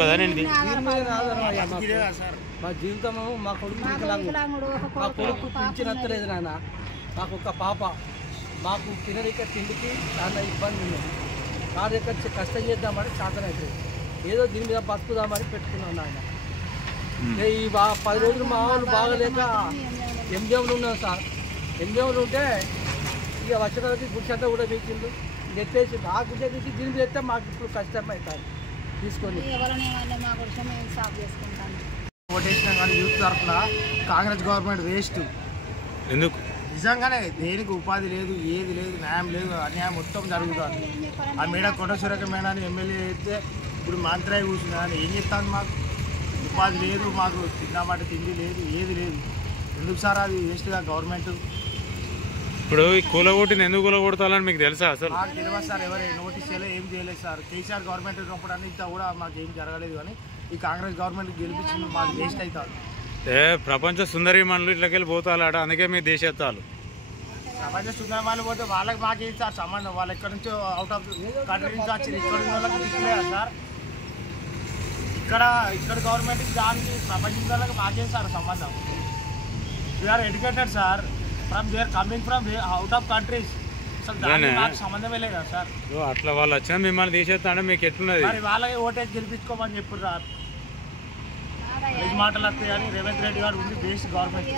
కదా నేను మా జీవితము మా కొడుకు మా కొడుకు పింఛన్ ఎత్తలేదు నాన్న. మాకు ఒక పాప, మాకు తినరిక తిండికి చాలా ఇబ్బంది ఉన్నది. కార్యక కష్టం చేద్దామని చేతనైతుంది. ఏదో దీని మీద బతుకుదామని పెట్టుకున్నాం నాయన. ఈ 10 రోజులు మా వాళ్ళు బాగలేక ఎంజంలో ఉన్నాం సార్. ఎంజంలో ఉంటే ఇక వచ్చేటప్పటికి గుడిసెంతా కూడా వీచిండు నెత్తేసి ఆ గుడ్డ తీసి దీని మీద ఎత్తే మాకు ఇప్పుడు కష్టం అవుతుంది తీసుకొని. ఓటేసినా కానీ యూత్ తరఫున కాంగ్రెస్ గవర్నమెంట్ వేస్ట్. ఎందుకు నిజంగానే దేనికి ఉపాధి లేదు, ఏది లేదు, న్యాయం లేదు, అన్యాయం మొత్తం జరుగుతుంది. ఆ మేడ కొండ సురేఖ మేడాన్ని ఎమ్మెల్యే అయితే ఇప్పుడు మంత్రి కూర్చున్నా అని ఏం చెప్తాను. మాకు ఉపాధి లేదు, మాకు తిన్నామాట తిండి లేదు, ఏది లేదు. ఎందుకు సార్ అది వేస్ట్గా గవర్నమెంట్? ఇప్పుడు ఈ కూలగొట్టిన ఎందుకు కూలగొడతాలని మీకు తెలుసా? అసలు మాకు తెలియదు సార్. ఎవరు నోటీస్ చేయలేదు, ఏం చేయలేదు సార్. కేసీఆర్ గవర్నమెంట్ ఉన్నప్పుడు అంతా కూడా మాకు ఏం జరగలేదు. కానీ ఈ కాంగ్రెస్ గవర్నమెంట్ గెలిపించింది మాకు వేస్ట్ అవుతారు. ప్రపంచ సుందరి మనులు ఇట్లకెళ్ళి పోతాలాట, అందుకే మీ దేశెత్తాలు. ప్రపంచ సుందరమాలు పోతే వాళ్ళకి మాకేం సార్ సంబంధం? వాళ్ళు ఎక్కడి నుంచో అవుట్ ఆఫ్ కంట్రీ నుంచి వచ్చి ఇక్కడ ఉన్న వాళ్ళకి దిక్కులేదా సార్? ఇక్కడ గవర్నమెంట్కి దానికి ప్రపంచం వాళ్ళకి మాకేం సార్ సంబంధం? We are educated sir, from they are coming from out of countries. అసలు దానికి మాకు సంబంధమే లేదు కదా సార్. అట్లా వాళ్ళు వచ్చినా మిమ్మల్ని తీసేస్తా అంటే మీకు ఎట్లున్నది? మరి వాళ్ళకి ఓటేసి గెలిపించుకోమని చెప్పారు సార్. మాటలు వస్తాయి కానీ రేవంత్ రెడ్డి గారు ఉంది బేస్ గవర్నమెంట్.